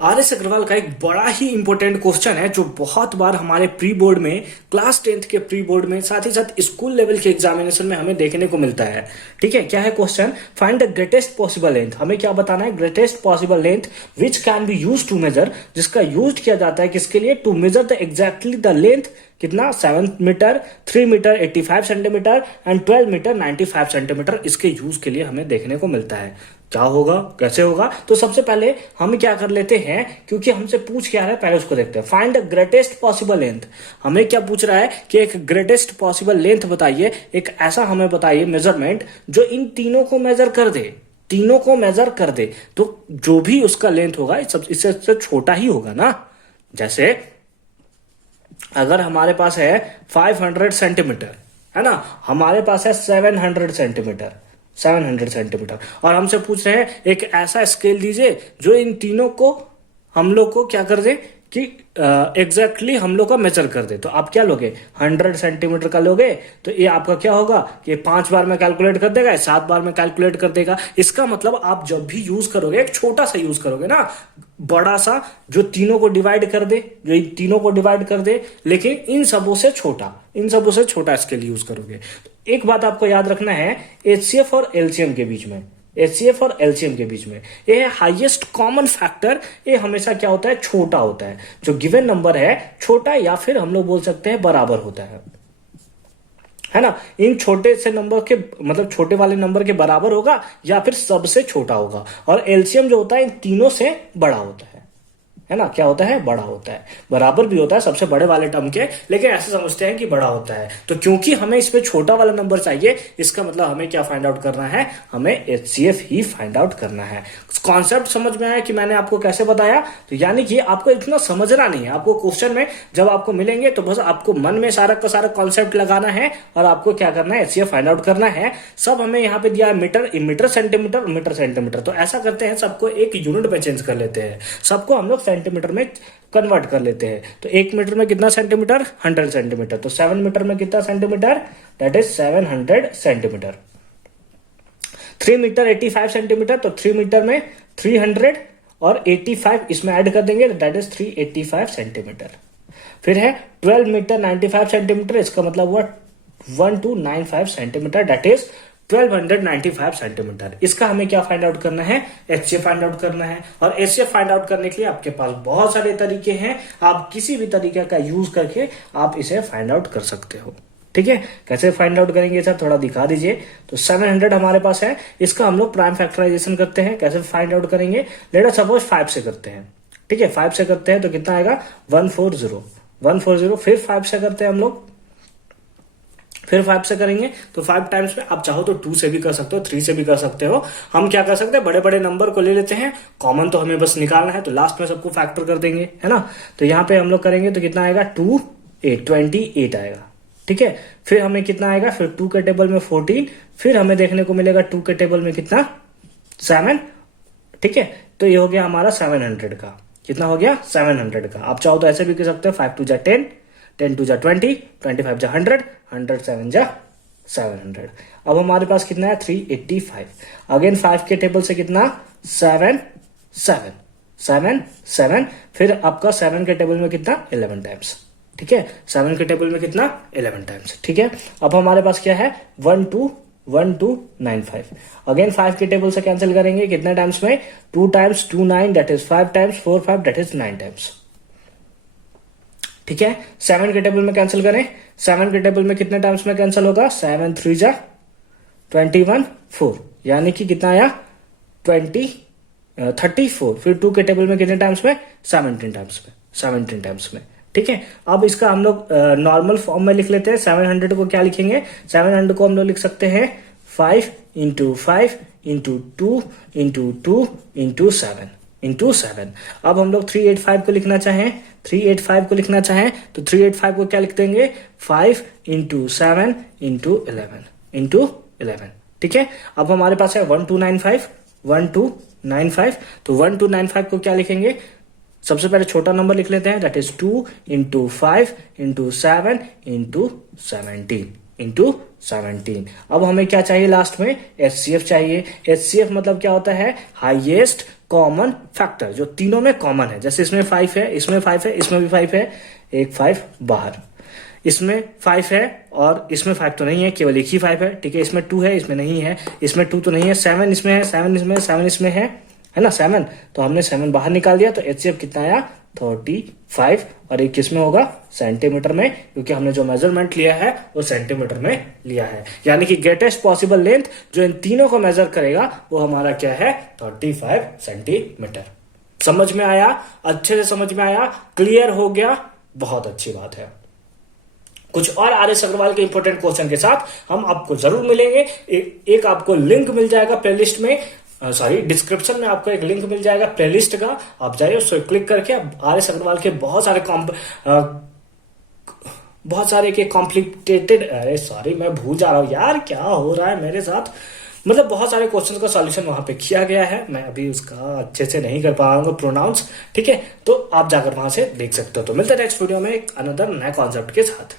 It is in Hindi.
आर.एस. अग्रवाल का एक बड़ा ही इंपॉर्टेंट क्वेश्चन है जो बहुत बार हमारे प्री बोर्ड में, क्लास 10th के प्री बोर्ड में, साथ ही साथ स्कूल लेवल के एग्जामिनेशन में हमें देखने को मिलता है। ठीक है, क्या है question? Find the greatest possible length. हमें क्या बताना है? Greatest possible length which can be use to measure, जिसका यूज किया जाता है किसके लिए? To measure the exactly the length. कितना? 7 metre, 3 metre 85 centimetre and 12 metre 95 centimetre. इसके यूज के लिए हमें देखने को मिलता है। क्या होगा, कैसे होगा? तो सबसे पहले हम क्या कर लेते हैं, क्योंकि हमसे पूछ क्या रहा है पहले उसको देखते हैं। Find the greatest possible length. हमें क्या पूछ रहा है कि एक ग्रेटेस्ट पॉसिबल लेंथ बताइए, एक ऐसा हमें बताइए मेजरमेंट जो इन तीनों को मेजर कर दे, तीनों को मेजर कर दे। तो जो भी उसका लेंथ होगा इससे छोटा ही होगा ना। जैसे अगर हमारे पास है 500 सेंटीमीटर, है ना, हमारे पास है 700 सेंटीमीटर, 700 सेंटीमीटर, और हमसे पूछ रहे हैं एक ऐसा स्केल दीजिए जो इन तीनों को हम लोग को क्या कर दे कि एग्जैक्टली हम लोग का मेजर कर दे। तो आप क्या लोगे? 100 सेंटीमीटर का लोगे तो ये आपका क्या होगा कि 5 बार में कैलकुलेट कर देगा, 7 बार में कैलकुलेट कर देगा। इसका मतलब आप जब भी यूज करोगे एक छोटा सा यूज करोगे ना, बड़ा सा जो तीनों को डिवाइड कर दे, जो इन तीनों को डिवाइड कर दे, लेकिन इन सबों से छोटा, इन सबों से छोटा स्केल यूज करोगे। एक बात आपको याद रखना है, एचसीएफ और एलसीएम के बीच में, एचसीएफ और एलसीएम के बीच में ये हाईएस्ट कॉमन फैक्टर, ये हमेशा क्या होता है? छोटा होता है। जो गिवन नंबर है छोटा, या फिर हम लोग बोल सकते हैं बराबर होता है ना। इन छोटे से नंबर के मतलब छोटे वाले नंबर के बराबर होगा या फिर सबसे छोटा होगा। और एलसीएम जो होता है इन तीनों से बड़ा होता है ना। क्या होता है? बड़ा होता है। बराबर भी होता है सबसे बड़े वाले टर्म के, लेकिन ऐसे समझते हैं कि बड़ा होता है। तो क्योंकि हमें इसमें छोटा वाला नंबर चाहिए, इसका मतलब हमें क्या फाइंड आउट करना है? हमें एचसीएफ ही फाइंड आउट करना है। कॉन्सेप्ट समझ में आया कि मैंने आपको कैसे बताया? तो यानी कि आपको इतना समझना नहीं है। आपको क्वेश्चन में जब आपको मिलेंगे तो बस आपको मन में सारा का सारा कॉन्सेप्ट लगाना है और आपको क्या करना है? एचसीएफ फाइंड आउट करना है। सब हमें यहाँ पे दिया है metre, metre centimetre, metre centimetre. तो ऐसा करते हैं, सबको एक यूनिट में चेंज कर लेते हैं, सबको हम लोग सेंटीमीटर में कन्वर्ट कर लेते हैं। तो 1 मीटर में कितना सेंटीमीटर? 100 सेंटीमीटर। तो 7 मीटर में कितना centimetre? That is 700 centimetre. 3 metre 85 centimetre, तो 3 मीटर में 300 और 85 इसमें ऐड कर देंगे, दैट इज 385 सेंटीमीटर। फिर है 12 मीटर 95 सेंटीमीटर, इसका मतलब हुआ 1295 सेंटीमीटर, दैट इज 1295 सेंटीमीटर। इसका हमें क्या फाइंड आउट करना है? एचसीएफ फाइंड आउट करना है। और एचसीएफ फाइंड आउट करने के लिए आपके पास बहुत सारे तरीके हैं, आप किसी भी तरीके का यूज करके आप इसे फाइंड आउट कर सकते हो। ठीक है, कैसे फाइंड आउट करेंगे सर, थोड़ा दिखा दीजिए। तो 700 हमारे पास है, इसका हम लोग प्राइम फैक्टराइजेशन करते हैं। कैसे फाइंड आउट करेंगे? लेट अस सपोज 5 से करते हैं। ठीक है, 5 से करते हैं तो कितना आएगा? 140। फिर 5 से करते हैं हम लोग, फिर 5 से करेंगे तो 5 टाइम्स में आप चाहो तो 2 से भी कर सकते हो, 3 से भी कर सकते हो। हम क्या कर सकते हैं? बड़े बड़े नंबर को ले लेते हैं, कॉमन तो हमें बस निकालना है, तो लास्ट में सबको फैक्टर कर देंगे, है ना। तो यहाँ पे हम लोग करेंगे तो कितना आएगा? 28 आएगा। ठीक है, फिर हमें कितना आएगा? फिर 2 के टेबल में 14, फिर हमें देखने को मिलेगा 2 के टेबल में कितना? 7। ठीक है, तो ये हो गया हमारा 700 का। कितना हो गया? 700 का। आप चाहो तो ऐसे भी कर सकते हो, 5 2 जा 10, 10 2 जा 20, 25 जा 100, 100 7 जा 700। अब हमारे पास कितना है? 385। अगेन 5 के टेबल से कितना? 7 7 7 7, फिर आपका 7 के टेबल में कितना? 11 टाइम्स। ठीक है, 7 के टेबल में कितना? 11 टाइम्स। ठीक है, अब हमारे पास क्या है? 1295। अगेन 5 के टेबल से कैंसिल करेंगे कितने टाइम्स में? 2 times 2 9, that is 5 times 4 5, that is 9 times. ठीक है, 7 के टेबल में कैंसिल करें, 7 के टेबल में कितने टाइम्स में कैंसिल होगा? 7 3 जा 21 4, यानी कि कितना आया? 34। फिर 2 के टेबल में कितने टाइम्स में? 17 टाइम्स में, 17 टाइम्स में। ठीक है, अब इसका हम लोग नॉर्मल फॉर्म में लिख लेते हैं। 700 को क्या लिखेंगे? 700 को हम लोग लिख सकते हैं 5 इंटू 5 इंटू 2 इंटू 2 इंटू 7। अब हम लोग 385 को लिखना चाहें, 385 को लिखना चाहें तो 385 को क्या लिख देंगे? 5 इंटू 7 इंटू 11। ठीक है, अब हमारे पास है 1295। तो 1295 को क्या लिखेंगे? सबसे पहले छोटा नंबर लिख लेते हैं, that is 2 into 5 into 7 into 17 into 17। अब हमें क्या चाहिए लास्ट में, HCF चाहिए। HCF मतलब क्या होता है, हाईएस्ट कॉमन फैक्टर, जो तीनों में कॉमन है। जैसे इसमें 5 है, इसमें 5 है, इसमें भी 5 है, एक 5 बाहर। इसमें 5 है और इसमें 5 तो नहीं है, केवल एक ही 5 है, ठीक है। इसमें 2 है, इसमें नहीं है, इसमें 2 तो नहीं है, 7 इसमें है, 7 इसमें, 7 इसमें है ना 7, तो हमने 7 बाहर निकाल दिया। तो HCF कितना आया, 35, और एक किस में होगा, सेंटीमीटर में, क्योंकि हमने जो मेजरमेंट लिया है वो सेंटीमीटर में लिया है। यानी कि ग्रेटेस्ट पॉसिबल लेंथ जो इन तीनों को मेजर करेगा वो हमारा क्या है, 35 सेंटीमीटर। समझ में आया, अच्छे से समझ में आया, क्लियर हो गया, बहुत अच्छी बात है। कुछ और RS अग्रवाल के इंपॉर्टेंट क्वेश्चन के साथ हम आपको जरूर मिलेंगे। एक आपको लिंक मिल जाएगा प्लेलिस्ट में, डिस्क्रिप्शन में आपको एक लिंक मिल जाएगा प्लेलिस्ट का, आप जाइए उस पर क्लिक करके RS अग्रवाल के बहुत सारे के कॉम्प्लिकेटेड, मैं भूल जा रहा हूं यार, क्या हो रहा है मेरे साथ, मतलब बहुत सारे क्वेश्चन का सॉल्यूशन वहां पे किया गया है। मैं अभी उसका अच्छे से नहीं कर पाऊंगा प्रोनाउंस, ठीक है, तो आप जाकर वहां से देख सकते हो। तो मिलते हैं नेक्स्ट वीडियो में एक अनदर नए कॉन्सेप्ट के साथ।